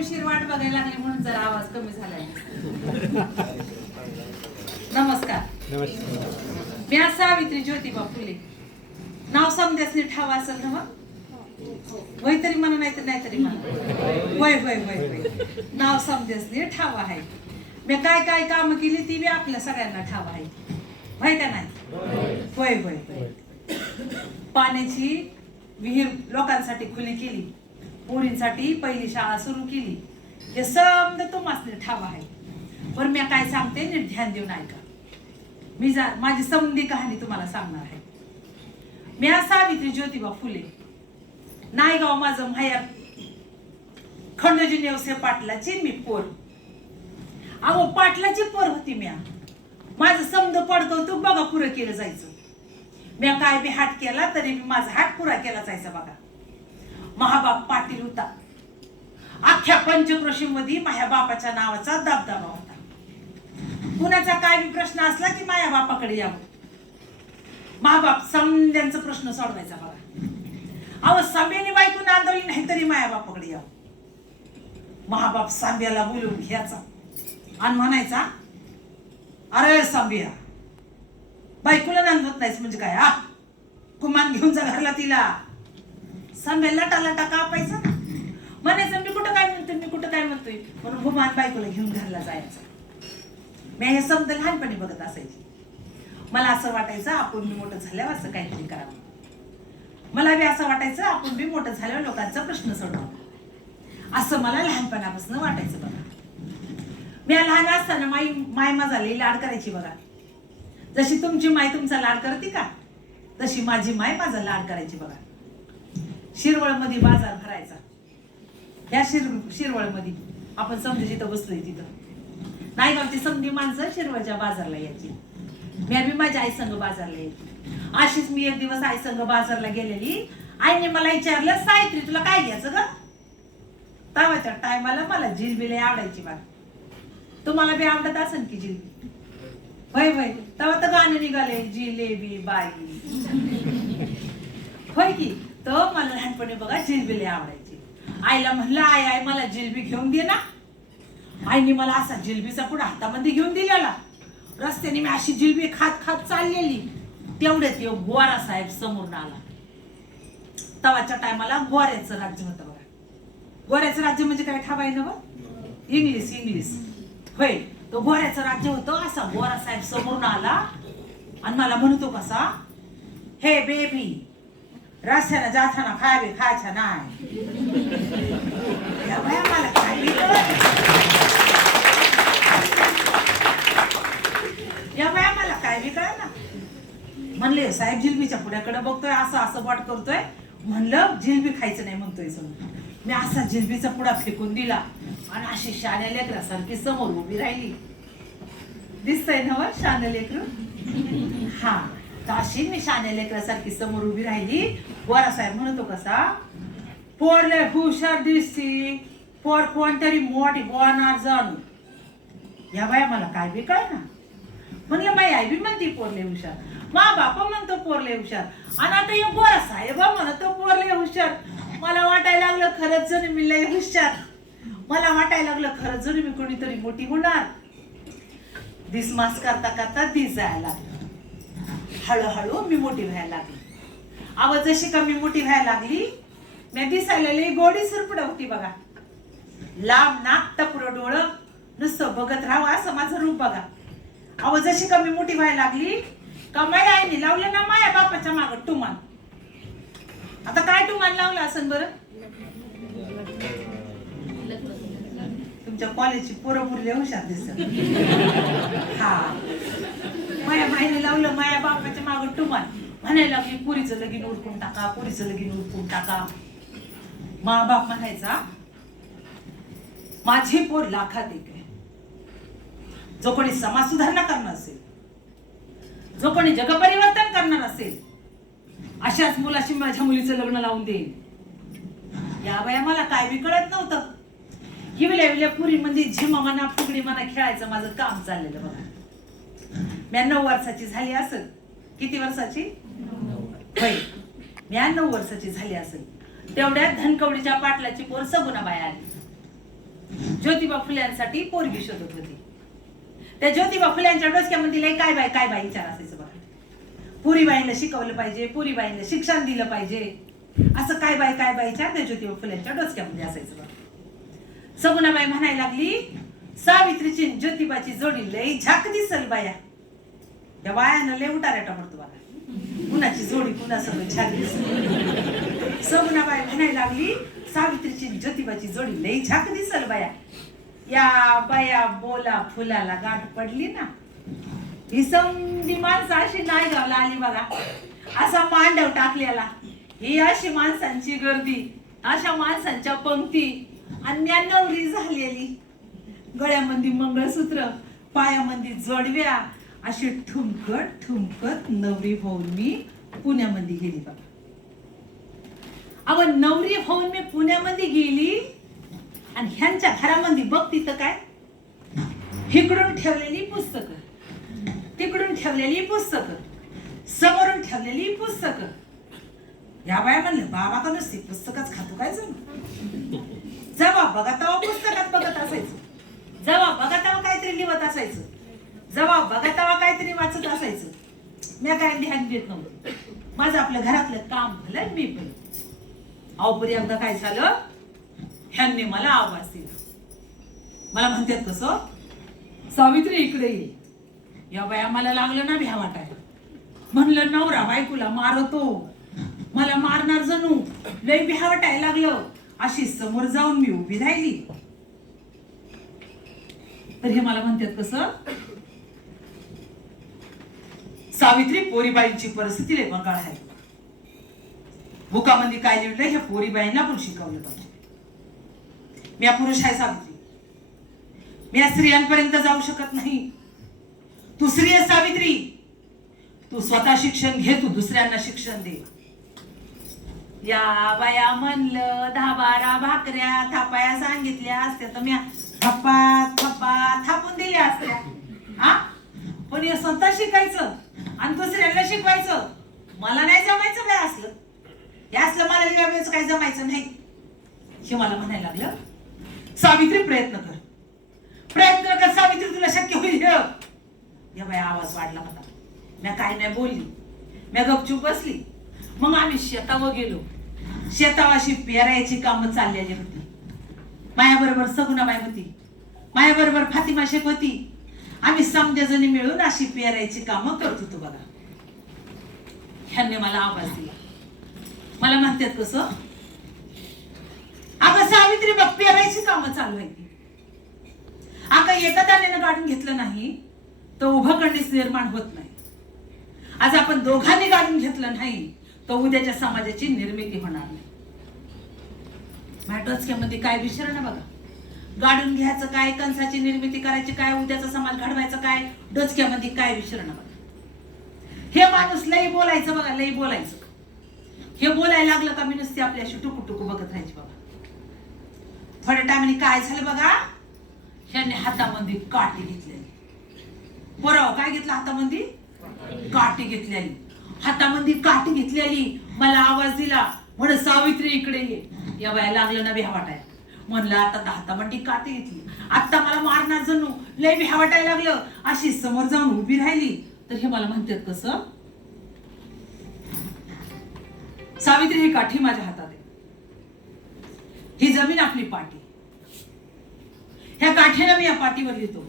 उशीर वाट बघायला लागली म्हणून जरा आवाज कमी झालाय. नमस्कार. मी सावित्री ज्योतिबा फुले. नाव समजायचं ठाव असेल ना? वय तरी म्हणा नाहीतरी म्हणा. वय वय वय वय नाव समजायचं ठाव आहे. मी काय काय काम केली ती बी आपल्या सगळ्यांना ठाव आहे. माहित का नाही? वय वय वय पाण्याची विहीर लोकांसाठी खुली केली, पोरींसाठी पहिली शाळा सुरू केली. हे समज तुम्हाला ठाव आहे. पण मी काय सांगते नीट ध्यान देऊन ऐका. मी माझी समधी कहाणी तुम्हाला सांगणार आहे. मी सावित्री ज्योतिबा फुले. नायगाव माझं माहेर. खंडोजी नेवसे पाटलाची मी पोर. अहो पाटलाची पोर होती म्या. माझं समज पडकवतो बघा पुरं केलं जायचं. म्या काय बी हाट केला तरी माझा हाट पुरा केला जायचा बघा. महाबाप पाटील होता. अख्ख्या पंचक्रोशी मध्ये माझ्या बापाच्या नावाचा दबदबा होता. कुणाचा काय बी प्रश्न असला की माझ्या बापाकडे यावं. महाबाप समध्यांचा प्रश्न सोडवायचा बघा. अहो सांब्याने बायको नांदवली नाही तरी माझ्या बापाकडे यावं. महाबाप सांब्याला बोलवून घ्यायचा आणि म्हणायचा, अरे सांबिया, बायकोला नांदवत नाहीस म्हणजे काय? कुमान घेऊन जा घरला तिला. सांब्याला टाला कापायचा ना. म्हणायचं मी कुठं काय म्हणतोय म्हणून गुमान बायकोला घेऊन घरला जायचं. मी हे समज लहानपणी बघत असायची. मला असं वाटायचं आपण बी मोठं झाल्यावर असं काहीतरी करावं. मला बी असं वाटायचं आपण बी मोठं झाल्यावर लोकांचा प्रश्न सोडवावा. असं मला लहानपणापासून वाटायचं बघा. मी लहान असताना माय माझा लई लाड करायची बघा. जशी तुमची माय तुमचा लाड करते का तशी माझी माय माझा लाड करायची बघा. शिरवळ मध्ये बाजार भरायचा. या शिरवळ मध्ये आपण समजी जिथं बसलोय तिथं नायगावची समधी माणसं शिरवळच्या बाजारला यायची. मी बी माझ्या आई संग बाजारला यायची. अशीच मी एक दिवस आई संग बाजारला गेलेली. आईने मला विचारलं, सावित्री तुला काय घ्यायचं ग? तवाच्या टायमाला मला जिलबी लय आवडायची बघा. तुम्हाला बी आवडत असेल की जिलबी? होय होय तेव्हा तर गाणं निघाले, जिलेबी बाई. होय की तो मला लहानपणी बघा जिलबी लय आवडायची. आईला म्हणलं, आई मला जिलबी घेऊन दे ना. आईने मला असा जिलबीचा पुढे हातामध्ये घेऊन दिलेला. रस्त्याने मी अशी जिलबी खात खात चाललेली. तेवढ्यात एक गोरा साहेब समोरून आला. तवाच्या टायमाला गोऱ्याचं राज्य होतं बघा. गोऱ्याचं राज्य म्हणजे काय ठाव आहे ना? इंग्लिश होय. तो गोऱ्याचं राज्य होतं. असा गोरा साहेब समोरून आला आणि मला म्हणतो कसा, हे बेबी रस्त्यानं जाताना खायच्या नाही. मला काय मला काय विकळ ना. म्हणले साहेब जिलबीच्या पुढ्याकडे बघतोय, असं बोट करतोय. म्हणलं जिलबी खायचं नाही म्हणतोय समोर. मी असा जिलबीचा पुडा फेकून दिला आणि अशी शाण्या लेकरासारखी समोर उभी राहिली. दिसतंय ना वर शाण्या लेकरू? हा अशी मी शाण्या लेकरासारखी समोर उभी राहिली. गोरा साहेब म्हणतो कसा, पोरले हुशार दिसती, पोर कोणतरी मोठी बोलणार जाणू. या बाया मला काय बी कळ ना. म्हणलं माई आई बी म्हणते पोरले हुशार, मा बापा म्हणतो पोरले हुशार, आणि आता यो गोरा साहेब म्हणतो पोरले हुशार. मला वाटायला लागलं खरंच जण मी लय हुशार. मला वाटायला लागलं खरंच जण मी कोणीतरी मोठी होणार. दिसमास करता करता दिस जायला लागलं. हळूहळू मी मोठी व्हायला लागली. आवाज जशी का मी मोठी व्हायला लागली, मी दिसायला लई गोडी सुरपड होती बघा. लांब नाक, टपुरं डोळं, नुसतं बघत राहावं असं माझं रूप बघा. आवाज जशी का मी मोठी व्हायला लागली का माझ्या आईने लावलं ना माझ्या बापाच्या माग टुमान. आता काय टुमान लावलं असेल बरं? तुमच्या कॉलेजची पोरं मुरले हुशार दिसत. हा माझ्या माईने लावलं माझ्या बापाच्या माग टुमान. म्हणायला लागली पुरीचं लगीन उरकून टाका, पुरीचं लगीन उरकून टाका. मा बाप म्हणायचा, माझी पोर लाखात एक आहे. जो कोणी समाज सुधारणा करणार असेल, जो कोणी जगपरिवर्तन करणार असेल, अशाच मुलाशी माझ्या मुलीचं लग्न लावून देईल. या बाया मला काय बी कळत नव्हतं. हिवल्या पुरी म्हणजे झिमा म्हणा, फुगडी म्हणा खेळायचं माझं काम चाललेलं बघा. मी 9 वर्षाची झाली असेल. किती वर्षाची? होय मी 9 वर्षाची झाली असेल. तेवढ्यात धनकवडीच्या पाटलाची पोर सगुणाबाई आली. ज्योतिबा फुल्यांसाठी पोरगी शोधत होती. त्या ज्योतिबा फुल्यांच्या डोसक्यामध्ये लय काय बाय विचार असायचं बघा. पुरीबाईला शिकवलं पाहिजे, पुरीबाईला शिक्षण दिलं पाहिजे, असं काय बाय विचार त्या ज्योतिबा फुल्यांच्या डोसक्यामध्ये असायचं बघा. सगुणाबाई म्हणायला लागली, सावित्रीची ज्योतिबाची जोडी लय झाक दिसल बाया. त्या बायानं लय उठाऱ्याटा पडतो बघा, कुणाची जोडी कुणासोबत झाक दिसल. सगुणाबाई म्हणायला लागली, सावित्रीची ज्योतिबाची जोडी लय झाक दिसल बाया. या बाया बोला फुलाला गाठ पडली ना, ही समधी माणसं अशी नायगावला आली बघा, असा मांडव टाकलेला, ही अशी माणसांची गर्दी, अशा माणसांच्या पंक्ती, आणि नवरी झालेली, गळ्यामध्ये मंगळसूत्र, पायामध्ये जोडव्या, अशी ठुमकत नवरी होऊन मी पुण्यामध्ये गेली बघा. अव नवरी होऊन मी पुण्यामध्ये गेली आणि ह्यांच्या घरामध्ये बघ तिथं काय, इकडून ठेवलेली पुस्तकं, तिकडून ठेवलेली पुस्तकं, समोरून ठेवलेली पुस्तकं. या बाया म्हणलं, बाबा का नसते पुस्तकच खातो काय जण. जेव्हा बघा तेव्हा पुस्तकात बघत असायचं, जेव्हा बघा तेव्हा काहीतरी लिहत असायचं, जेव्हा बघा तेव्हा काहीतरी वाचत असायचं. मी काय ध्यान देत नव्हतं, माझं आपलं घरातलं काम झालं, मी पण. अवपरी एकदा काय झालं, ह्यांनी मला आवाज दिला. मला म्हणतात कसं, सावित्री इकडे ये. या बाया मला लागलं ना भ्या वाटायला. म्हणलं नवरा बायकोला मारतो, मला मारणार जणू, लय भ्या वाटायला लागलं. अशी समोर जाऊन मी उभी राहिली, तर हे मला म्हणतात कसं, सावित्री पोरीबाईंची परिस्थिती लय बंगाळ आहे. बुकामध्ये काय लिहिलं हे पोरीबाईंना पण शिकवलं पाहिजे. मी पुरुष आहे सावित्री, मी स्त्रियांपर्यंत जाऊ शकत नाही. तू स्त्री आहे सावित्री, तू स्वतः शिक्षण घे, तू दुसऱ्यांना शिक्षण दे. या बाया म्हणलं 10-12 भाकऱ्या थापाया सांगितल्या असत्या तर मी थप्पा थापून दिल्या असत्या. हा, पण हे स्वतः शिकायचं आणि दुसऱ्यांना शिकवायचं मला नाही जमायचं. काय असलं हे असलं मला लिहायचं काही जमायचं नाही. हे मला म्हणायला लागलं, सावित्री प्रयत्न कर सावित्री, तुला शक्य होईल. या बाया आवाज वाढला होता. मी काय नाही बोलली, मी गपचूप बसली. मग आम्ही शेतावर गेलो. शेतावाशी पेरायची कामं चाललेली होती. मायाबरोबर सगुणाबाई होती, मायाबरोबर फातिमा शेख होती. आम्ही समजजणी मिळून अशी पेरायची कामं करत होतो बघा. ह्यांनी मला आवाज दिला. मला म्हणतात कसं, अगं सावित्री बघ पेरायची कामं चालू आहे. अगं एका दाण्यानं काढून घेतलं नाही तर उभं कणीस निर्माण होत नाही. आज आपण दोघांनी काढून घेतलं नाही तर उद्याच्या समाजाची निर्मिती होणार नाही. डोसक्यामध्ये काय विचार ना बघा, गाडून घ्यायचं काय, कंसाची निर्मिती करायची काय, उद्याचा समाज घडवायचं काय, डोसक्यामध्ये काय विचार ना बघा. हे माणूस लई बोलायचं बघा, लई बोलायचं. हे बोलायला लागलं का मी नुसती आपल्याशी टुकू बघत राहायची बघा. थोड्या टाइमने काय झालं बघा, ह्यांनी हातामध्ये काठी घेतलेली. बरोबर काय घेतलं हातामध्ये, काठी घेतलेली. हातामध्ये काठी घेतलेली. मला आवाज दिला, म्हण सावित्री इकडे ये. या बाया लागलं ना भ्या वाटायला. म्हणलं आता हातामध्ये काठी घेतली, आता मला मारणार जणू, लय भ्या वाटायला लागलं. अशी समोर जाऊन उभी राहिली तर हे मला म्हणतात कसं, सावित्री ही काठी माझ्या हातात आहे, ही जमीन आपली पाठी, ह्या काठीला मी या पाठीवर लिहितो.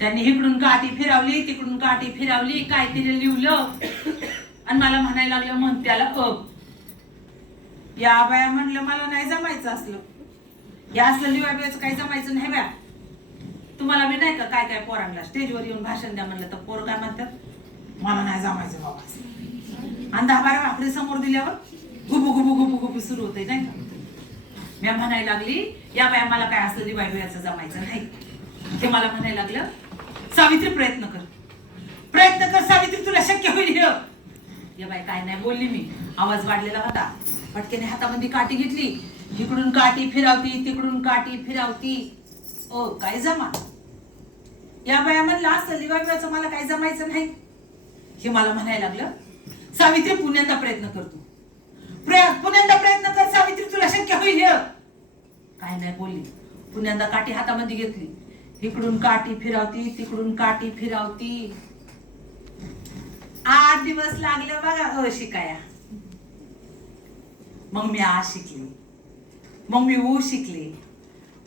त्यांनी इकडून काठी फिरवली, तिकडून काठी फिरवली, काहीतरी लिहिलं आणि मला म्हणायला लागलं, म्हण त्याला या बाया. म्हणलं मला नाही जमायचं असलं, या असलं लिवायचं काही जमायचं नाही बा. तुम्हाला मी नाही का काय काय पोरांना स्टेजवर येऊन भाषण द्या म्हणलं तर पोर काय म्हणतात, मला नाही जमायचं बाबा. आणि 10-12 भाकरी समोर दिल्यावर गुबू सुरू होते नाही का. मी म्हणायला लागली, या बाया मला काय असलं लिवायचं जमायचं नाही. ते मला म्हणायला लागलं, सावित्री प्रयत्न कर सावित्री, तुला शक्य होईल. या बाई काय नाही बोलली. मी आवाज वाढलेला होता. पटकेने हातामध्ये काठी घेतली, इकडून काठी फिरवती, तिकडून काठी फिरवती. ओ काय जमा. या बाया म्हणलं असं लिवायचं मला काय जमायचं नाही. हे मला म्हणायला लागलं, सावित्री पुण्यांदा प्रयत्न करतो, पुण्यांदा प्रयत्न कर सावित्री, तुला शक्य होईल. काय नाही बोलली. पुण्यांदा काठी हातामध्ये घेतली, इकडून काठी फिरावती तिकडून काठी फिरावती. 8 दिवस लागले बघा हो शिकाया. मग मी आ शिकले, मग मी ऊ शिकले,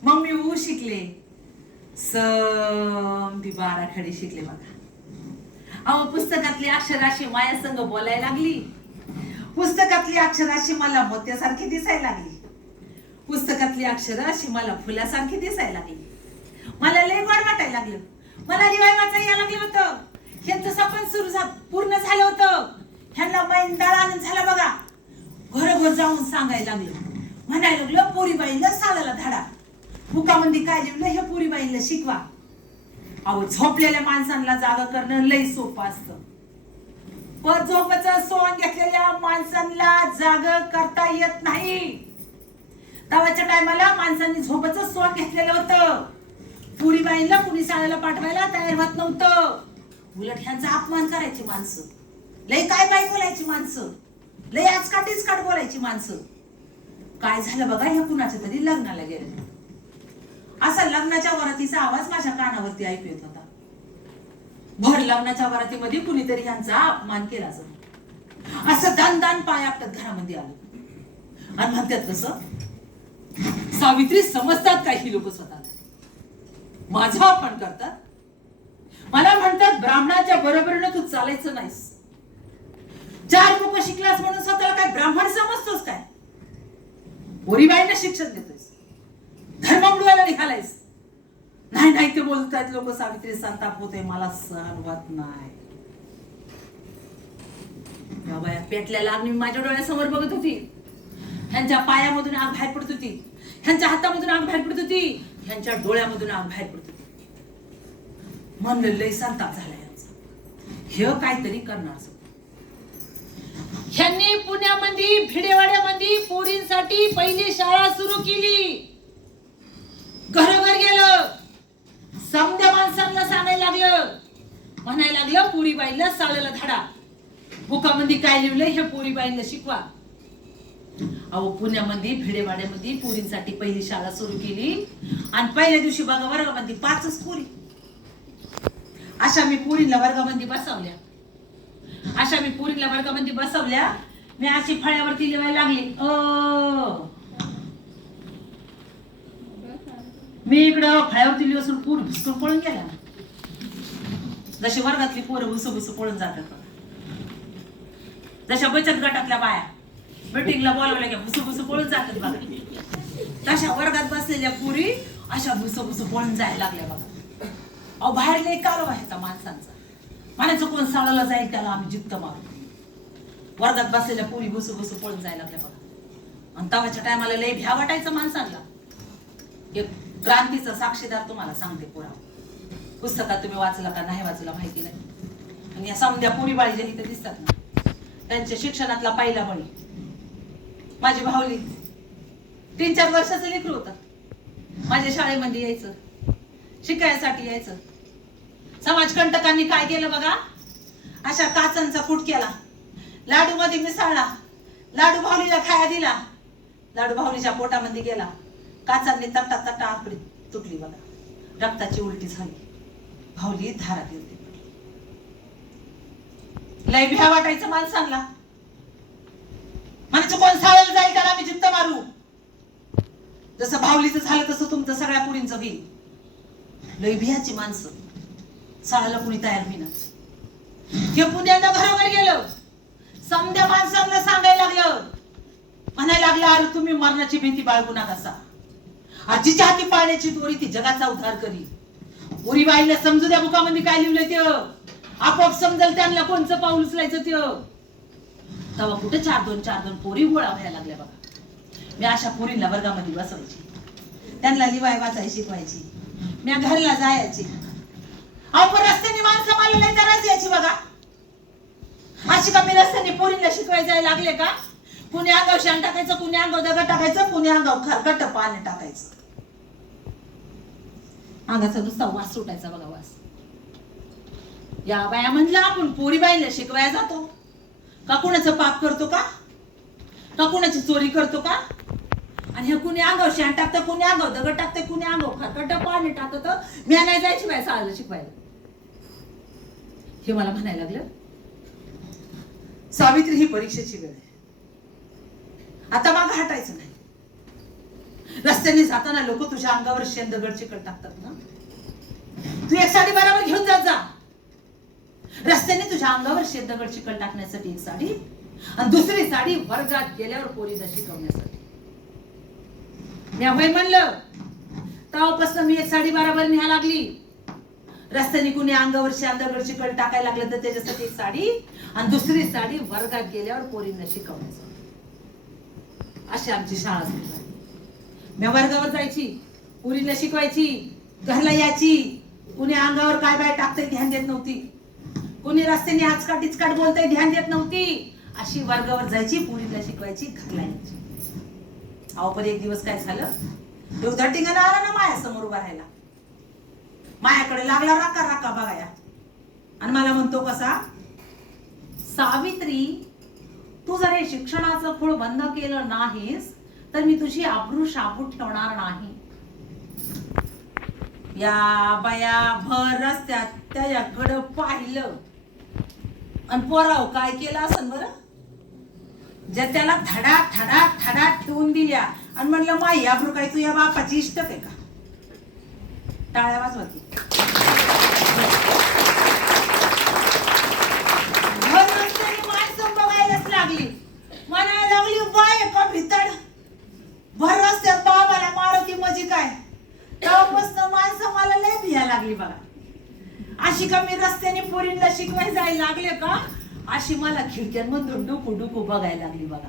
मग मी ऊ शिकले, समधी 12 खडी शिकले बघा. अहो पुस्तकातली अक्षराशी माया संग बोलायला लागली. पुस्तकातली अक्षराशी मला मोत्यासारखी दिसायला लागली. पुस्तकातली अक्षराशी मला फुलासारखी दिसायला लागली. मला लय गोड वाटायला लागलं. मला लिवाय वाचायला लागलं होतं. ह्यांचं सपन पूर्ण झालं होतं. ह्यांना मैंदाळ आनंद झाला बघा. घरोघर जाऊन सांगायला लागलं, म्हणायला लागलं पोरीबाईला सालाला धाडा. बुकामध्ये काय लिहिलं हे पोरीबाईला शिकवा. अहो झोपलेल्या माणसांना जागा करणं लय सोपं असतं, पण झोपेचं सोंग घेतलेल्या माणसांना जागा करता येत नाही. तवाच्या टायमाला माणसांनी झोपेचं सोंग घेतलेलं होतं. पोरीबाईला कुणी शाळेला पाठवायला तयार होत नव्हतं. उलट ह्यांचा अपमान करायची माणसं, लय काय बाय बोलायची माणसं, लय आजकाटीच बोलायची माणसं. काय झालं बघा, हे कुणाच्या तरी लग्नाला गेले. असा लग्नाच्या वरातीचा आवाज माझ्या कानावरती ऐकू येत होता. भर लग्नाच्या वरातीमध्ये कुणीतरी ह्यांचा अपमान केला जातो. असं दान पाय आपटत घरामध्ये आलं आणि म्हणतात कसं, सावित्री समजतात काय ही लोक स्वतःला, माझा अपमान करतात. मला म्हणतात ब्राह्मणाच्या बरोबरीनं तू चालायचं नाहीस. 4 लोक शिकलास म्हणून स्वतःला काय ब्राह्मण समजतोस काय? पोरीबाईंना शिक्षण देतोयस, धर्मगुरूला निघालायस. नाही नाही ते बोलतात लोक, सावित्री संताप होते, मला सहन होत नाही. बाबा पेटल्या लागणी माझ्या डोळ्यासमोर बघत होती. ह्यांच्या पायामधून आग बाहेर पडत होती, ह्यांच्या हातामधून आग बाहेर पडत होती, ह्यांच्या डोळ्यामधून आग बाहेर पडत होती. म्हणलं लय संताप झाला यांचा, हे काहीतरी करणार. ह्यांनी पुण्यामध्ये भिडेवाड्यामध्ये पोरींसाठी पहिली शाळा सुरू केली. घरोघर गेलं, समध्या माणसांना सांगायला लागलं, म्हणायला लागलं पोरीबाईला साळेला धाडा. बुकामध्ये काय लिहिलंय हे पोरीबाईला शिकवा. अहो पुण्यामध्ये भिडेवाड्यामध्ये पोरींसाठी पहिली शाळा सुरू केली आणि पहिल्या दिवशी बघा वर्गामध्ये 5च पोरी. अशा मी पोरींना वर्गामध्ये बसवल्या, मी अशी फळ्यावरती लिहायला लागली. मी इकडं फळ्यावरती लिहून पूर भिसकून पळून गेला. जशी वर्गातली पोरं भुसू पळून जातात, जशा बचत गटातल्या बाया मीटिंगला बोलावल्या की भुसू पळून जातात बघा, तशा वर्गात बसलेल्या पोरी अशा भुसू पळून जायला लागल्या बघा. अहो बाहेर लय कालो व्हायचा माणसांचा, म्हणायचं कोण साळाला जाईल त्याला आम्ही जिद्द मारू. वर्गात बसलेल्या पोरी भुसू पळून जायला लागल्या बघा. आणि तवाच्या टायमाला लय भ्या वाटायचं माणसांना. एक क्रांतीचा साक्षीदार तुम्हाला सांगते पुरावा. पुस्तकात तुम्ही वाचला का नाही वाचला माहिती नाही. आणि या समध्या पोरी बाळी ज्या इथे दिसतात ना, त्यांच्या शिक्षणातला पहिला बळी माझी भावली. 3-4 वर्षाचं लेकरू होतं. माझ्या शाळेमध्ये यायचं, शिकायसाठी यायचं. समाजकंटकांनी काय केलं बघा, अशा काचांचा कूट केला, लाडू मध्ये मिसळला, लाडू भावलीला खाया दिला, लाडू भावलीच्या पोटामध्ये गेला. काचांनी तट्टा आकडी तुटली बघा, रक्ताची उलटी झाली, भावली धारात येते. लय भ्या वाटायचं माणसांना, म्हणजे कोण साळायला जाईल त्याला आम्ही जिद्द मारू. जसं भावलीचं झालं तसं तुमचं सगळ्या पुरींचं होईल. लय भियाची माणसं, साळायला कुणी तयार होईना. हे पुण्याला घरोघर गेलं, समध्या माणसांना सांगायला लागलं, म्हणायला लागलं अरे तुम्ही मरणाची भीती बाळगू नका. आजीच्या हाती पाळण्याची दोरी ती जगाचा उद्धार करी. पोरीबाईला समजू द्या बुकामध्ये काय लिहिलंय ते, आपोआप समजेल त्यांना कोणचं पाऊल उचलायचं ते. तेव्हा कुठे 4-2 पोरी गोळा व्हायला लागल्या बघा. मी अशा पोरींना वर्गामध्ये बसवायची, त्यांना लिवाय वाचाय शिकवायची, मी घरला जायची. आपण रस्त्याने माणसं मला लय त्रास यायची बघा. अशी का मी रस्त्याने पोरींना शिकवायला जायला लागले का? कुणी अंगावर शान टाकायचं, कुणी अंगावर दगड टाकायचं, कुणी अंगावर खरकट पाणी टाकायचं. अंगाचा नुसता वास सुटायचा बघा, वास. या बाया म्हणलं आपण पोरीबाईला शिकवायला जातो का? कुणाचं पाप करतो का? कुणाची चोरी करतो का? आणि हे कुणी अंगावर शेण टाकतं, कुणी अंगावर दगड टाकतं, कुणी अंगावर खरकट पाणी टाकत. मी नाही जायची बाय शाळेला शिकवायला. हे मला म्हणायला लागलं. सावित्री, ही परीक्षेची वेळ आहे. आता मागं हटायचं नाही. रस्त्याने जाताना लोक तुझ्या अंगावर शेण दगड चिकट टाकतात ना, तू एक साडी बरोबर घेऊन जात जा. रस्त्याने तुझ्या अंगावर शेण दगड चिकट टाकण्यासाठी एक साडी, आणि दुसरी साडी वर्गात गेल्यावर पोरीला शिकवण्यासाठी. मी अभय म्हणलं, तेव्हापासून मी एक साडी बरोबर न्याय लागली. रस्त्याने कुणी अंगावर शेण दगड चिकट टाकायला लागलं तर त्याच्यासाठी एक साडी, आणि दुसरी साडी वर्गात गेल्यावर पोरींना शिकवण्यासाठी. अशी आमची शाळा सुरू झाली. मी वर्गावर जायची, पोरींना शिकवायची, घरला यायची. कुणी अंगावर काय बाय टाकतंय ध्यान देत नव्हती, कुणी रस्त्याने आचकाट इचकाट बोलतंय ध्यान देत नव्हती. अशी वर्गावर जायची, पोरींना शिकवायची, घरला यायची. अहो पण एक दिवस काय झालं, देवधटिंगाला आला ना माया समोर उभा राहायला. मायाकडे लागला राका राका बघाया, आणि मला म्हणतो कसा, सावित्री, तू जर हे शिक्षणाचं खूळ बंद केलं नाहीस तर मी तुझी आबरू शाबूत ठेवणार नाही. या बाया भर रस्त्यात त्याच्याकडं पाहिलं, आणि पोराव काय केलं असं बरं, जे त्याला धडा धडा धडा ठेवून दिल्या. आणि म्हणलं, माई आबरू काय तू या बापाची इष्टक आहे का? टाळ्या वाजवती. माणसं बघायलाच लागली, म्हणायला लागली, बाय का भितड भर रस्त्यात बाबाला मारती म्हणजे काय. तेव्हापासून माणसं मला लय भिया लागली बघा. अशी का मी रस्त्याने पोरींना शिकवायला जायला लागले का, अशी मला खिडक्यांमधून डुकू डुकू बघायला लागली बघा.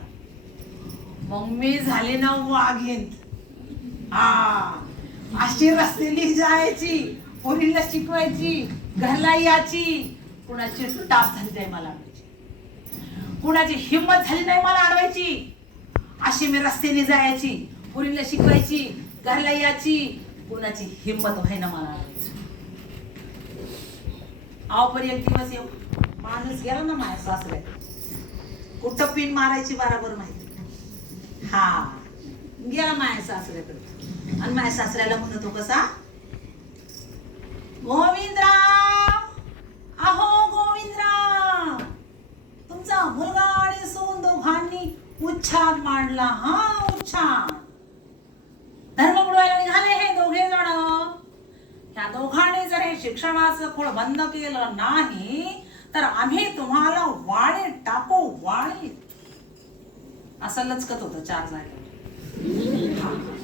मग मी झाले ना वाघीण. अशी रस्त्याने जायची, पोरींना शिकवायची, घरला यायची. कुणाची टाप झाली नाही मला अडवायची, कुणाची हिंमत झाली नाही मला अडवायची. अशी मी रस्त्याने जायची, पोरींना शिकवायची, घरला यायची. कुणाची हिंमत व्हायना मला अडवायची. आव पण एक दिवस येऊ माणूस गेला ना माझ्या सासऱ्यात, कुठं पिन मारायची बराबर माहिती. हा गेला माझ्या सासऱ्याकडे, आणि माझ्या सासऱ्याला म्हणतो कसा, गोविंदराव, अहो गोविंदराव, तुमचा मुलगा आणि सून दोघांनी उच्छाद मांडला. हा उच्छाद धर्म बुडवायला निघाले हे दोघे जण. या दोघांनी जर हे शिक्षणाचं खूळ बंद केलं नाही तर आम्ही तुम्हाला वाळे टाकू, वाळे. असं लचकत होतं चार जागेवर.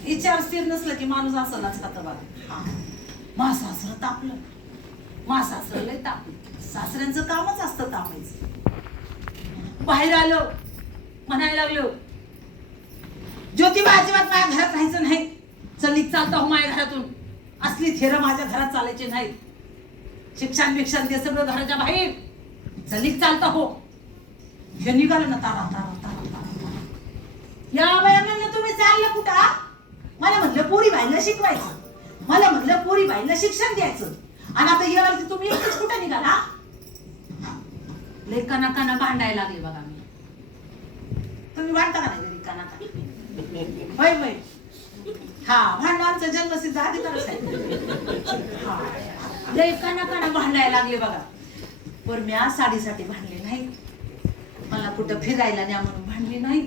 विचार स्थिर नसलं की माणूस असं लचकत बघा. मा सासरं तापलं, मा सासरं लय तापलं. सासऱ्यांचं कामच असतं तापायचं. बाहेर आलो, म्हणायला लागलो, ज्योतिबा अजिबात माझ्या घरात राहायचं नाही. चलिक चालता हो माझ्या घरातून. असली थेरं माझ्या घरात चालायचे नाहीत. शिक्षण बिक्षण ते सगळं घराच्या बाहेर. चलिक चालता हो. हे निघालं ना तारा तारा तारा तारा. या बाया म्हणलं, तुम्ही चाललं कुठं? मला म्हणलं पोरी बाईला शिकवायचं, मला म्हणलं पोरी बाईला शिक्षण द्यायचं, आणि आता यावर तुम्ही एकच कुठं निघाला? लय काना काना भांडायला लागले बघा. मी तुम्ही भांडता का नाही घरी काना? होय होय. हा भांडणांचा जन्मसिद्ध अधिकारच आहे. लय काना काना भांडायला लागले बघा. पण मी आज साडीसाठी भांडले नाही, मला कुठं फिरायला न्या म्हणून भांडली नाही,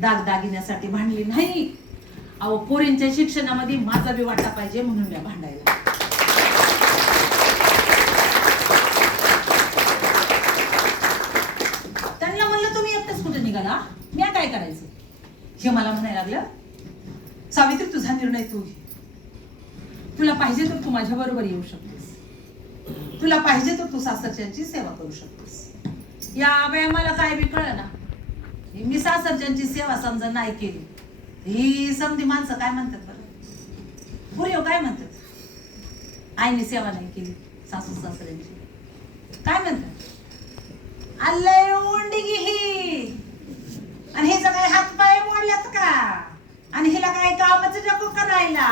दागदागिन्यासाठी भांडली नाही. अहो पोरींच्या शिक्षणामध्ये माझा बी वाटा पाहिजे म्हणून मी भांडायला. त्यांना म्हणलं, तुम्ही एकटंच कुठे निघाला, मी काय करायचं? हे मला म्हणायला लागलं, सावित्री तुझा निर्णय तू घे. तुला पाहिजे तर तू माझ्या बरोबर येऊ शकतेस, तुला पाहिजे तर तू सासरच्यांची सेवा करू शकतेस. या बाया मला काय बी कळलं ना, मी सासरच्यांची सेवा समजा नाही केली, ही समधी माणसं काय म्हणतात बरं? पुरी काय म्हणतात? आईने सेवा नाही केली सासू सासऱ्यांची, काय म्हणतात? आलंय ओंडी ही, आणि हे सगळे हातपाय मोडल्यात का, आणि हिला काय कामाचं नको करायला,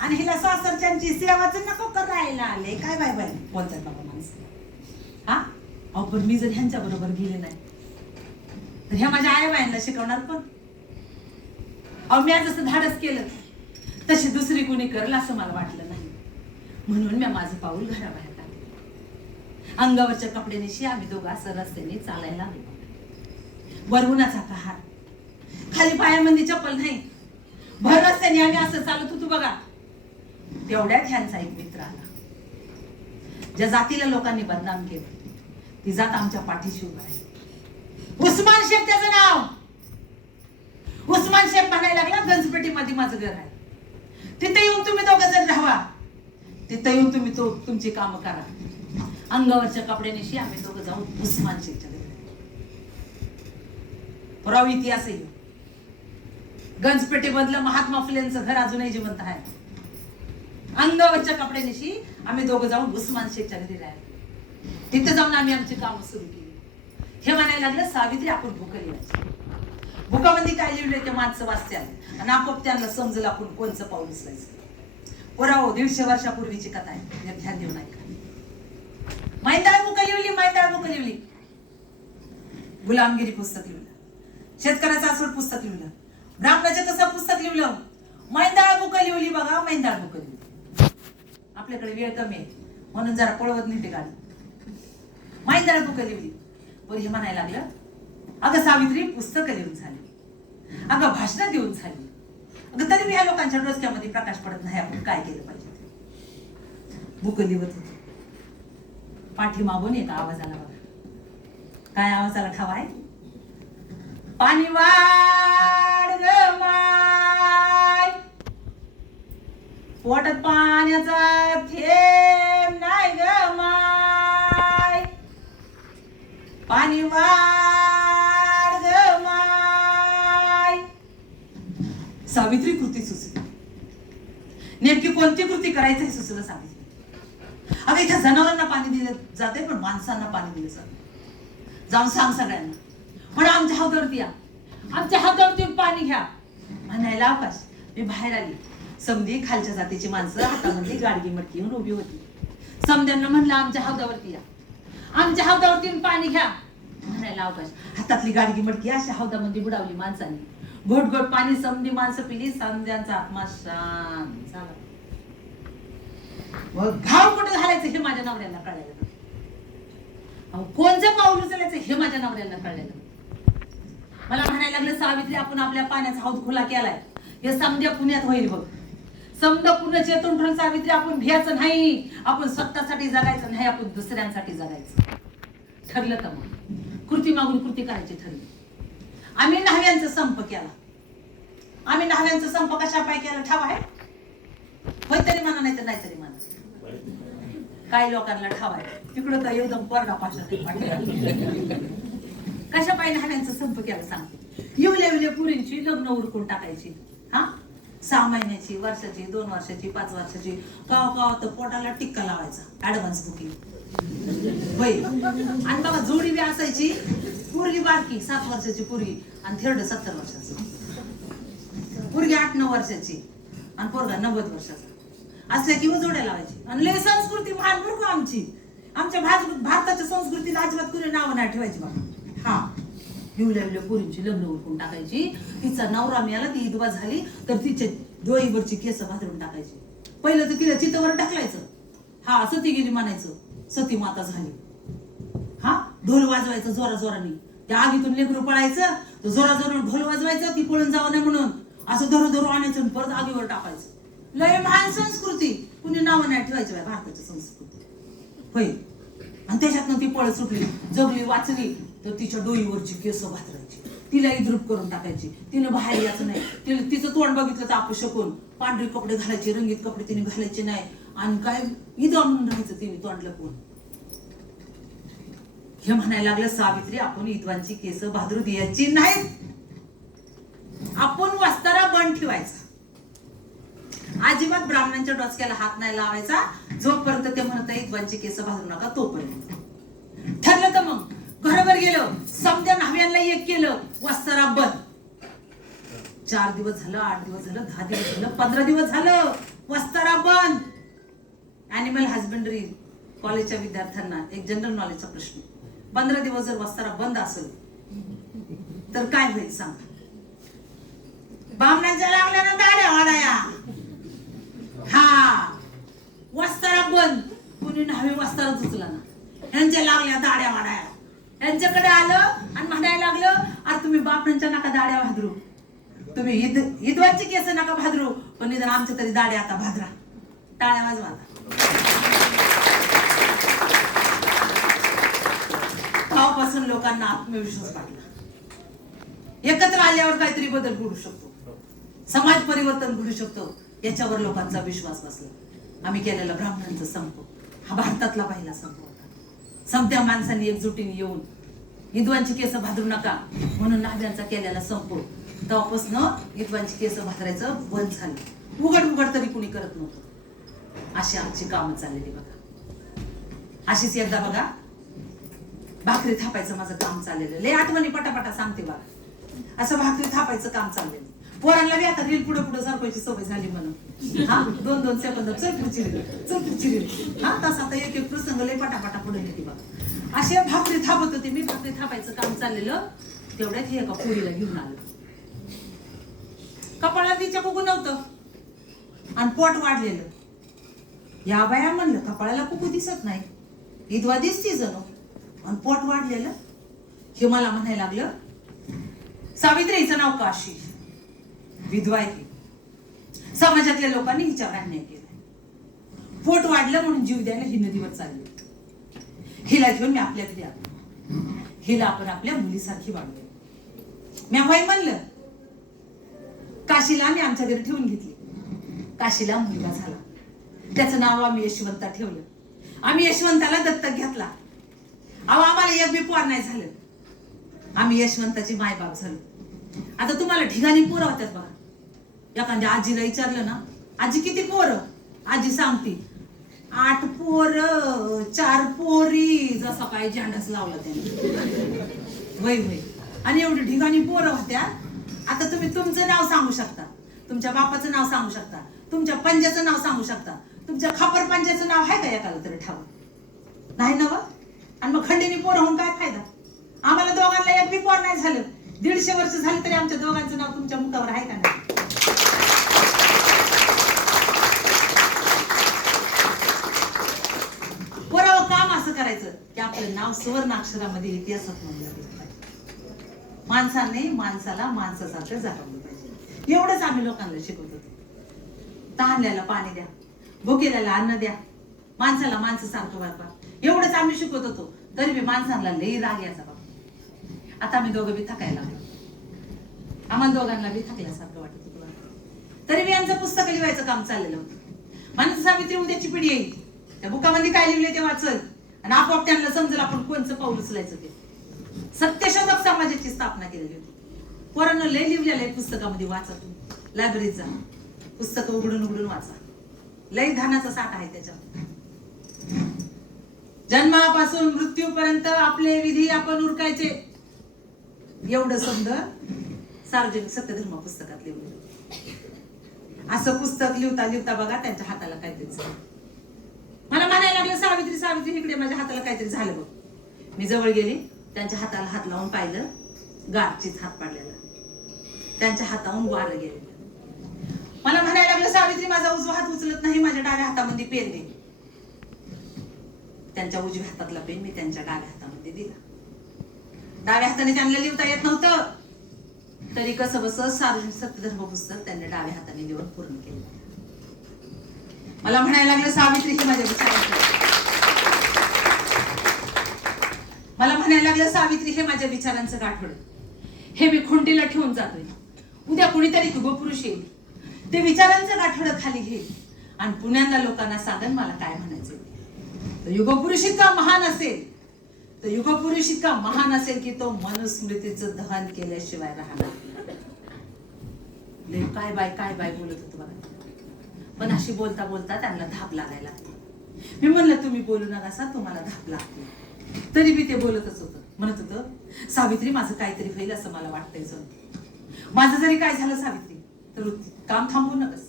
आणि हिला सासरच्यांची सेवाच नको करायला. आले काय बाय बाय बोलतात बाबा माणसं. हा अहो पण मी जर ह्यांच्या बरोबर गेले नाही तर ह्या माझ्या आई बायांना शिकवणार पण. अहो मी जसं धाडस केलं तशी दुसरी कोणी करल असं मला वाटलं नाही, म्हणून मी माझं पाऊल घराबाहेर टाकलं. अंगावरच्या कपड्यानिशी आम्ही दोघं असं रस्त्याने चालायला लागलो. वरवुनाचा पहार, खाली पायामध्ये चप्पल नाही, भर रस्त्याने आम्ही असं चालत होतो बघा. तेवढ्यात ह्यांचा एक मित्र आला. ज्या जातीला लोकांनी बदनाम केलं ती जात आमच्या पाठीशी उभा आहे. उस्मान शेख त्याचं नाव. उस्मान शेख म्हणायला लागला, गंजपेटीमध्ये माझं घर आहे, तिथे येऊन तुम्ही दोघं जण राहा, तिथे येऊन तुम्ही तुमची कामं करा. अंगावरच्या कपड्यानिशी आम्ही दोघं जाऊन उस्मान शेखच्या घरी. पुराव इतिहास आहे. गंजपेटी मधलं महात्मा फुलेंचं घर अजूनही जिवंत आहे. अंगावरच्या कपड्यानिशी आम्ही दोघं जाऊन उस्मान शेखच्या घरी राहिलो. तिथे जाऊन आम्ही आमची कामं सुरू केली. हे म्हणायला लागलं, सावित्री आपण भूक लिहायची. भूकामध्ये काय लिहिलंय ते माणसं वाचत्यात आणि आपोआप त्यांना समजलं आपण कोणचं पाऊल उचलायचं. पुराव 150 वर्षापूर्वीची कथा आहे, ध्यान देऊ नका. मैंदाळ भूक लिहिली, मैंदाळ भूक लिहिली. गुलामगिरी पुस्तक लिहिलं, शेतकऱ्याचं आसूड पुस्तक लिहिलं, ब्राह्मणाचं कसं पुस्तक लिहिलं, मैंदाळ भूक लिहिली बघा, मैंदाळ भूक लिहिली. आपल्याकडे वेळ कमी आहे म्हणून जरा पळवत नीट गाडी. मैंदाळ भूक लिहिली. पण हे म्हणायला लागलं, अगं सावित्री पुस्तकं लिहून झाली, अगं भाषणं देऊन झाली, अगं तरी मी ह्या लोकांच्या डोसक्यामध्ये प्रकाश पडत नाही, आपण काय केलं पाहिजे. भूक लिहत होतो. पाठीमागून एका आवाजाला बघा. काय आवाजाला ठावाय? पाणी वाढ ग माय, पोटात पाण्याचा थेंब नाही ग माय, पाणी वाढ ग माय. सावित्री कृती सुचली. नेमकी कोणती कृती करायचं हे सुचलं सावित्री. अगं इथे जनावरांना पाणी दिलं जाते पण माणसांना पाणी दिलं जाते. जाऊन सांग सगळ्यांना, पण आमच्या हातावरती या, आमच्या हातावरती पाणी घ्या. म्हणायला अवकाश. मी बाहेर आली. समधी खालच्या जातीची माणसं हातामध्ये गाडगी मटकी घेऊन उभी होती. समध्यांना म्हणलं आमच्या हौदावरती या, आमच्या हौदावरती पाणी घ्या. म्हणायला अवकाश. हातातली गाडगी मटकी अशा हौदामध्ये बुडावली माणसांनी. घोट घोट पाणी समधी माणसं पिली. समध्यांचा आत्मा शांत झाला. मग घाव कुठे घालायचं हे माझ्या नवऱ्याला कळायला. कोणचं पाऊल उचलायचं हे माझ्या नवऱ्याला कळलेलं. मला म्हणायला लागलं, सावित्री आपण आपल्या पाण्याचा हौद खुला केलाय, हे समध्या पुण्यात होईल बघ. समजा पुन्हा चेतून ठेवून सावित्री आपण भ्यायचं नाही, आपण स्वतःसाठी जगायचं नाही, आपण दुसऱ्यांसाठी जगायचं. ठरलं तर मग कृती मागून कृती करायची ठरली. आम्ही न्हाव्यांचा संप केला. आम्ही न्हाव्यांचा संप कशा पाय केला ठाव आहे? होय तरी म्हणा, नाही तर नाही तरी म्हणा. काही लोकांना ठाव आहे, तिकडं तर एकदम कोरडा पाशा. कशा पाय न्हाव्यांचा संप केला सांगते. येवल्या पुरींची लग्न उरकून टाकायची. हा 6 महिन्याची, वर्षाची, 2 वर्षाची, 5 वर्षाची, काव तर पोटाला टिक्का लावायचा. ऍडव्हान्स बुकिंग होय. आणि बघा जोडी बी असायची. पोरगी बारकी 7 वर्षाची पोरगी आणि थेरड 70 वर्षाचं. पोरगी 8-9 वर्षाची आणि पोरगा 90 वर्षाचा असल्या किंवा जोड्या लावायची. आणि लय संस्कृती महान बरं का आमची. आमच्या भारताच्या संस्कृतीला अजिबात कुणी नावं नाही ठेवायची बघा. हा येवल्या पोरींची लग्न उरकून टाकायची. तिचा नवरा मिळाला, ती विधवा झाली तर तिच्या डोईवरची केस भादरून टाकायची. पहिलं तर तिला चितावर टाकलायचं. हा सती गेली म्हणायचं, सती माता झाली. हा ढोल वाजवायचं जोरा जोराने. त्या आगीतून लेकरू पळायचं, तर जोरा जोराने ढोल वाजवायचं, ती पळून जावं नाही म्हणून. असं धरू आणायचं आणि परत आगीवर टाकायचं. लय महान संस्कृती. कुणी नावं नाही ठेवायची बाय भारताची संस्कृती होय. आणि त्याच्यातनं ती पळ सुटली, जगली, वाचली तर तिच्या डोईवरची केस भादरायची, तिला इद्रूप करून टाकायची. तिनं बाहेर यायचं नाही. तिचं तोंड बघितलं तर अपशकून. पांढरे कपडे घालायचे, रंगीत कपडे तिने घालायचे नाही. आणि काय इदा म्हणून राहायचं तिने तोंड लपवून. हे म्हणायला लागलं, सावित्री आपण इद्वांची केस भादरू द्यायची नाहीत. आपण वस्तारा बंद ठेवायचा. अजिबात ब्राह्मणांच्या डोसक्याला हात नाही लावायचा जोपर्यंत ते म्हणत इद्वांची केस भाजू नका तोपर्यंत. ठरलं तर मग घरोघर गेलो. समध्या न्हाव्यांना एक केलं. वस्तारा बंद. 4 दिवस झालं, 8 दिवस झालं, 10 दिवस झालं, 15 दिवस झालं. वस्तारा बंद. ॲनिमल हजबंडरी कॉलेजच्या विद्यार्थ्यांना एक जनरल नॉलेजचा प्रश्न. 15 दिवस जर वस्तारा बंद असेल तर काय होईल सांगा? बामणांच्या लागल्या ना दाड्या वाडाया. हा वस्तारा बंद, कुणी न्हावी वस्तारा उचला ना. ह्यांच्या लागल्या दाड्या वाडाया. यांच्याकडे आलं आणि म्हणायला लागलं, अरे तुम्ही बापण्यांच्या नका दाड्या भादरू, तुम्ही ईदवाची केस नका भादरू, पण निदान आमच्या तरी दाड्या आता भादरा. टाळ्या वाजवा. तेव्हापासून लोकांना आत्मविश्वास वाटला. एकत्र आल्यावर काहीतरी बदल घडू शकतो, समाज परिवर्तन घडू शकतो, याच्यावर लोकांचा विश्वास बसला. आम्ही केलेला ब्राह्मणांचा संप हा भारतातला पहिला संप होता. समत्या माणसांनी एकजुटीने येऊन विधवांची केस भादरू नका म्हणून न्हाव्यांचा केलेला संप. तेव्हापासून विधवांची केस भादरायचं बंद झालं. उघड तरी कुणी करत नव्हतं. अशी आमची कामं चाललेली बघा. अशीच एकदा बघा भाकरी थापायचं माझं काम चाललेलं. लय आठवणी पटापटा सांगते बघा. असं भाकरी थापायचं काम चाललेलं. पोरांना बी आता रील पुढे सरपायची सवय झाली म्हणून. हा 2-2 सेकंद चल पुढची रील. हा तसा आता एक प्रसंग लय पटापटा पुढे नेते बघा. अशी भाकरी थापत होते मी. भाकरी थापायचं काम चाललेलं. तेवढ्यात हे एका पोरीला घेऊन आलं. कपाळात तिच्या कुकू नव्हतं आणि पोट वाढलेलं. या बाया म्हणलं कपाळाला कुकू दिसत नाही, विधवा दिसती जणू, आणि पोट वाढलेलं. हे मला म्हणायला लागलं, सावित्रीचं नाव काशी, विधवा आहे. समाजातल्या लोकांनी हिच्यावर अन्याय केला. पोट वाढलं म्हणून जीव द्यायला ही नदीवर चालली. हिला घेऊन मी आपल्या घरी आलो. हिला आपण आपल्या मुलीसारखी वाढवली. मी होय म्हणलं. काशीला मी आमच्या घरी ठेवून घेतली. काशीला मुलगा झाला. त्याचं नाव आम्ही यशवंता ठेवलं. आम्ही यशवंताला दत्तक घेतला. अहो आम्हाला एक बी पोर नाही झालं. आम्ही यशवंताची मायबाप झालो. आता तुम्हाला ठिकाणी पोरं होत्यात बघा. एखाद्या आजीला विचारलं ना, आजी किती पोरं? आजी सांगते 8 पोरं 4 पोरी. जसा काय झेंडाच लावला त्याने. वय आणि एवढी ठिकाणी पोरं होत्या. आता तुम्ही तुमचं नाव सांगू शकता, तुमच्या बापाचं नाव सांगू शकता, तुमच्या पंजाचं नाव सांगू शकता. तुमच्या खापर पंजाचं नाव आहे का एकाला तरी ठाव? नाही ना. आणि मग खंडीने पोर होऊन काय फायदा? आम्हाला दोघांना एक बी पोर नाही झालं. 150 वर्ष झाली तरी आमच्या दोघांचं नाव तुमच्या मुखावर आहे का नाही? पोरावं काम असं करायचं की आपलं नाव सुवर्णाक्षरामध्ये इतिहासात नोंदलं गेलं पाहिजे. माणसाने माणसाला माणसासारखं जगवलं पाहिजे. एवढंच आम्ही लोकांना शिकवत होतो. तहानल्याला पाणी द्या, भुकेल्याला अन्न द्या, माणसाला माणसासारखं वागवा, एवढंच आम्ही शिकवत होतो. तरी बी माणसांना लई राग यायचा बाबा. आता आम्ही दोघं बी थकायला लागलो. आम्हाला दोघांना बी थकल्यासारखं वाटत होतं. तरी बी आमचं पुस्तक लिहायचं काम चाललेलं होतं. माणसं सावित्री उद्याची पिढी येईल, त्या बुकामध्ये काय लिहिले ते वाचल आणि आपोआप त्यांना समजेल आपण कोणचं पाऊल उचलायचं ते. सत्यशोधक समाजाची स्थापना केलेली होती. पोरांना लय लिहिलेलं आहे पुस्तकामध्ये. वाचा तुम्ही, लायब्ररीत जा, पुस्तकं उघडून वाचा. लय धानाचा साठ आहे त्याच्यात. जन्मापासून मृत्यूपर्यंत आपले विधी आपण उरकायचे, एवढं समज सार्वजनिक सत्यधर्म पुस्तकात लिहिलं. असं पुस्तक लिहिता बघा त्यांच्या हाताला काहीतरी झालं. मला म्हणायला लागलं, सावित्री सावित्री इकडे, माझ्या हाताला काहीतरी झालं बघ. मी जवळ गेली, त्यांच्या हाताला हात लावून पाहिलं. गारचीच हात पाडलेला. त्यांच्या हाताहून वारं गेलेलं. मला म्हणायला लागलं, सावित्री माझा उजवा हात उचलत नाही, माझ्या डाव्या हातामध्ये पेन दे. त्यांच्या उजव्या हातातला पेन मी त्यांच्या डाव्या हातामध्ये दिला. डाव्या हाताने त्यांना लिहिता येत नव्हतं, तरी कसं बस सार्वजनिक सत्यधर्म पुस्तक त्यांनी डाव्या हाताने लिहून पूर्ण केलं. मला म्हणायला लागलं, सावित्री ही माझ्या विचारांचं, मला म्हणायला लागलं, सावित्री हे माझ्या विचारांचं गाठोड. हे मी खुंटीला ठेवून जातोय. उद्या कुणीतरी युगपुरुष येईल, ते विचारांचं गाठोड खाली घेईल आणि पुण्यांना लोकांना सांगन मला काय म्हणायचं. तर युगपुरुष इतका महान असेल, तर युगपुरुष इतका महान असेल की तो मनुस्मृतीचं दहन केल्याशिवाय राहणार. काय बाय बोलत होतो बघा. पण अशी बोलता बोलता त्यांना धाप लागायला लागली. मी म्हणलं, तुम्ही बोलू नका, तुम्हाला धाप लागते. तरी बी ते बोलतच होतं. म्हणत होतं, सावित्री माझं काहीतरी होईल असं मला वाटतंय. माझं जरी काय झालं सावित्री, तर काम थांबवू नकस.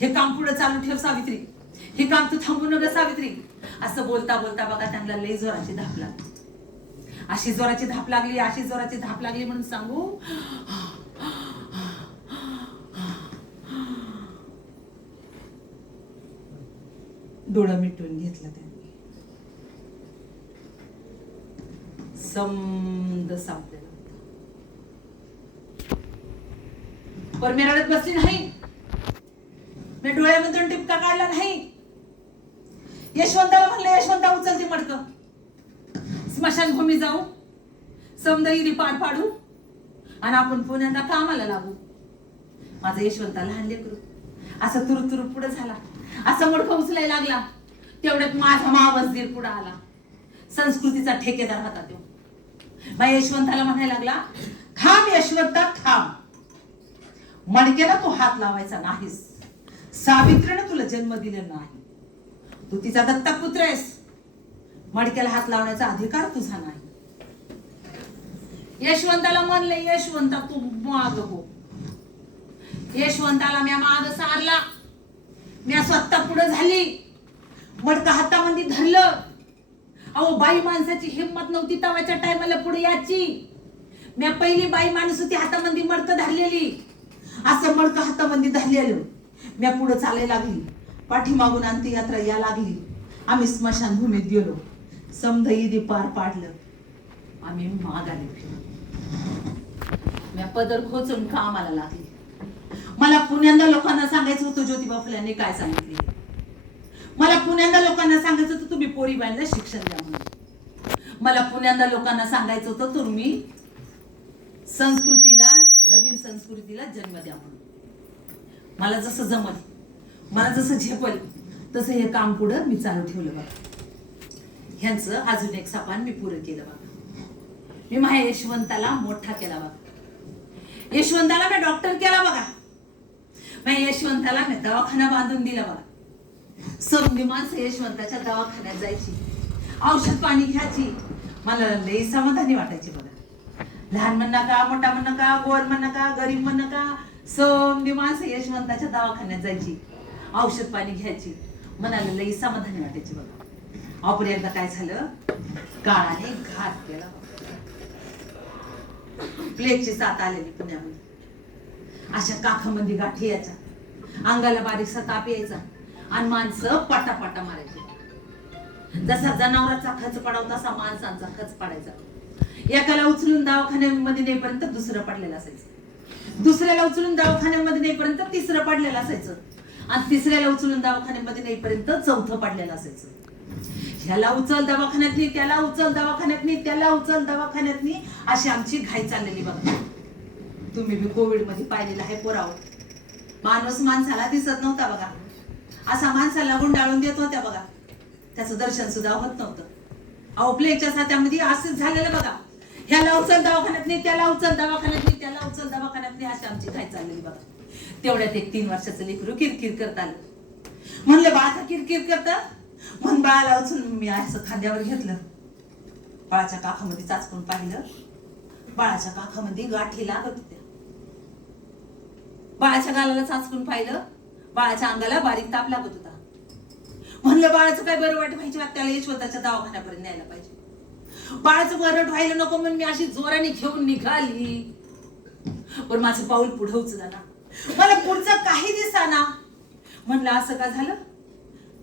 हे काम पुढे चालू ठेव सावित्री, हे काम तू थांबवू नका सावित्री. असं बोलता बोलता बघा त्यांना लई जोराची धाप लागली. अशी जोराची धाप लागली म्हणून सांगू, डोळं मिटून घेतलं त्यांनी. समद सापडेल. पण मी रडत बसली नाही, मी डोळ्यामधून टिपका काढला नाही. यशवंताला म्हणलं, यशवंता उचल ती मडकं, स्मशानभूमी जाऊ, समद इरी पार पाडू आणि आपण पुण्यांदा कामाला लागू. माझा यशवंता लहान लेकरू असं तुरु पुढे झाला, असं मडकं उचलायला लागला. तेवढ्यात माझा मावस दीर पुढे आला, संस्कृतीचा ठेकेदार होता तो. माझ्या यशवंताला म्हणायला लागला, थांब यशवंता थांब, मडक्याला तू हात लावायचा नाहीस. सावित्रीने तुला जन्म दिलेला नाही, तू तिचा दत्तक पुत्र आहेस. मडक्याला हात लावण्याचा अधिकार तुझा नाही. यशवंताला म्हणले, यशवंता तू माग हो. यशवंताला मी माग सारला, मी स्वतः पुढे झाली, मडकं हातामध्ये धरलं. अहो बाई माणसाची हिंमत नव्हती तवाच्या टायमाला पुढे याची. मी पहिली बाई माणूस होती हातामध्ये मडकं धरलेली. असं मडकं हातामध्ये धरलेलं मी पुढे चालायला लागली. पाठीमागून अंत्ययात्रा या लागली. आम्ही स्मशानभूमीत गेलो, समद ईदी पार पाडलं, आम्ही मागाने फिरलो. मी पदर खोचून कामाला लागली. मला पुण्यांदा लोकांना सांगायचं होतं ज्योतिबा फुल्यांनी काय सांगितले. मला पुण्यांदा लोकांना सांगायचं होतं तुम्ही पोरीबाईंना शिक्षण द्या म्हणून. मला पुण्यांदा लोकांना सांगायचं होतं तुम्ही संस्कृतीला, नवीन संस्कृतीला जन्म द्या म्हणून. मला जसं जमल, मला जसं झेपल तसं हे काम पुढं मी चालू ठेवलं बघा. ह्यांचं अजून एक सपान मी पुरं केलं बघा. मी माझ्या यशवंताला मोठा केला बघा. यशवंताला मी डॉक्टर केला बघा. माझ्या यशवंताला मी दवाखाना बांधून दिला बघा. समधी माणसं यशवंताच्या दवाखान्यात जायची, औषध पाणी घ्यायची. मला लई समाधानी वाटायची बघा. लहान म्हण नका, मोठा म्हण नका, गोर म्हण नका, गरीब म्हण नका, समधी माणसं यशवंताच्या दवाखान्यात जायची, औषध पाणी घ्यायची. मनाला लई समाधानी वाटायची बघा. आपण एकदा काय झालं, काळाने घात केला. प्लेगची साथ आलेली पुण्यामध्ये. अशा काखामध्ये गाठी यायच्या, अंगाला बारीकसा ताप यायचा आणि माणसं पाटापाटा मारायची. जसा जनावराचा खच पडाव तसा माणसांचा खच पडायचा. एकाला उचलून दवाखान्यामध्ये नेईपर्यंत दुसरं पडलेलं असायचं, दुसऱ्याला उचलून दवाखान्यामध्ये नेईपर्यंत तिसरं पडलेलं असायचं आणि तिसऱ्याला उचलून दवाखान्यामध्ये नेईपर्यंत चौथं पडलेलं असायचं. ह्याला उचल दवाखान्यातनी, त्याला उचल दवाखान्यातनी, त्याला उचल दवाखान्यातनी, अशी आमची घाई चाललेली बघा. तुम्ही बी कोविड मध्ये पाहिलेलं आहे पोराव. माणूस माणसाला दिसत नव्हता बघा, असा माणसाला गुंडाळून देत होत्या बघा. त्याचं दर्शन सुद्धा होत नव्हतं. अहो प्लेगच्या साथ्यामध्ये असंच झालेलं बघा. ह्याला उचल दवाखान्यातनी, त्याला उचल दवाखान्यातनी, त्याला उचल दवाखान्यातनी, अशी आमची घाई चाललेली बघा. तेवढ्यात एक 3 वर्षाचं लेकरू किरकिर करत आलं. म्हणलं बाळा का किरकिर करत, म्हणून बाळाला उचलून मी असं खांद्यावर घेतलं, बाळाच्या काखामध्ये चाचपून पाहिलं. बाळाच्या काखामध्ये गाठी लागत होत्या. बाळाच्या गालाला चाचपून पाहिलं, बाळाच्या अंगाला बारीक ताप लागत होता. म्हणलं बाळाचं काय बरं वाट व्हायची, त्याला यशवंताच्या दवाखान्यापर्यंत न्यायला पाहिजे. बाळाचं बरं व्हायला नको म्हणून मी अशी जोराने घेऊन निघाली. पण माझं पाऊल पुढे उचला ना, मला पुढचं काही दिसाना. म्हणलं असं का झालं,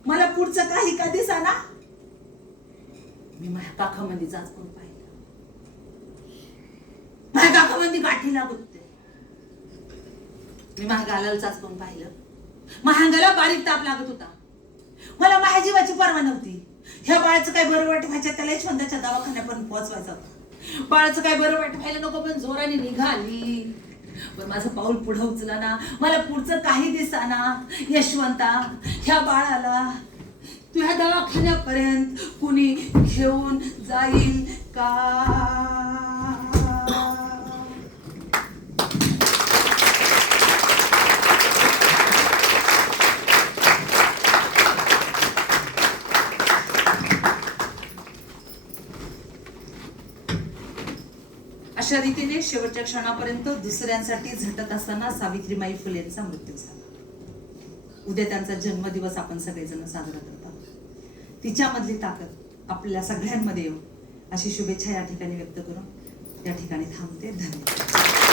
मला पुढचं काही का दिसाना. मी माझ्या काखामध्ये चाचपून पाहिलं, माझ्या काखामध्ये गाठी लागत होते. मी माझ्या गालाला चाचपून पाहिलं, माझ्या अंगाला बारीक ताप लागत होता. मला माझ्या जीवाची पर्वा नव्हती. ह्या बाळाचं काय बरं वाईट व्हायचं, त्याला यशवंताच्या दवाखान्यापर्यंत पोहोचवायचं होतं. बाळाचं काय बरं वाईट व्हायला नको पण जोराने निघाली. पण माझं पाऊल पुढे उचला ना, मला पुढचं काही दिसाना. यशवंता, ह्या बाळाला तुझ्या दवाखान्यापर्यंत कुणी घेऊन जाईल का. अशा रीतीने शेवटच्या क्षणापर्यंत दुसऱ्यांसाठी झटत असताना सावित्रीबाई फुलेंचा मृत्यू झाला. उद्या त्यांचा जन्मदिवस आपण सगळेजण साजरा करत आहोत. तिच्यामधली ताकद आपल्या सगळ्यांमध्ये येऊ अशी शुभेच्छा या ठिकाणी व्यक्त करून या ठिकाणी थांबते. धन्यवाद.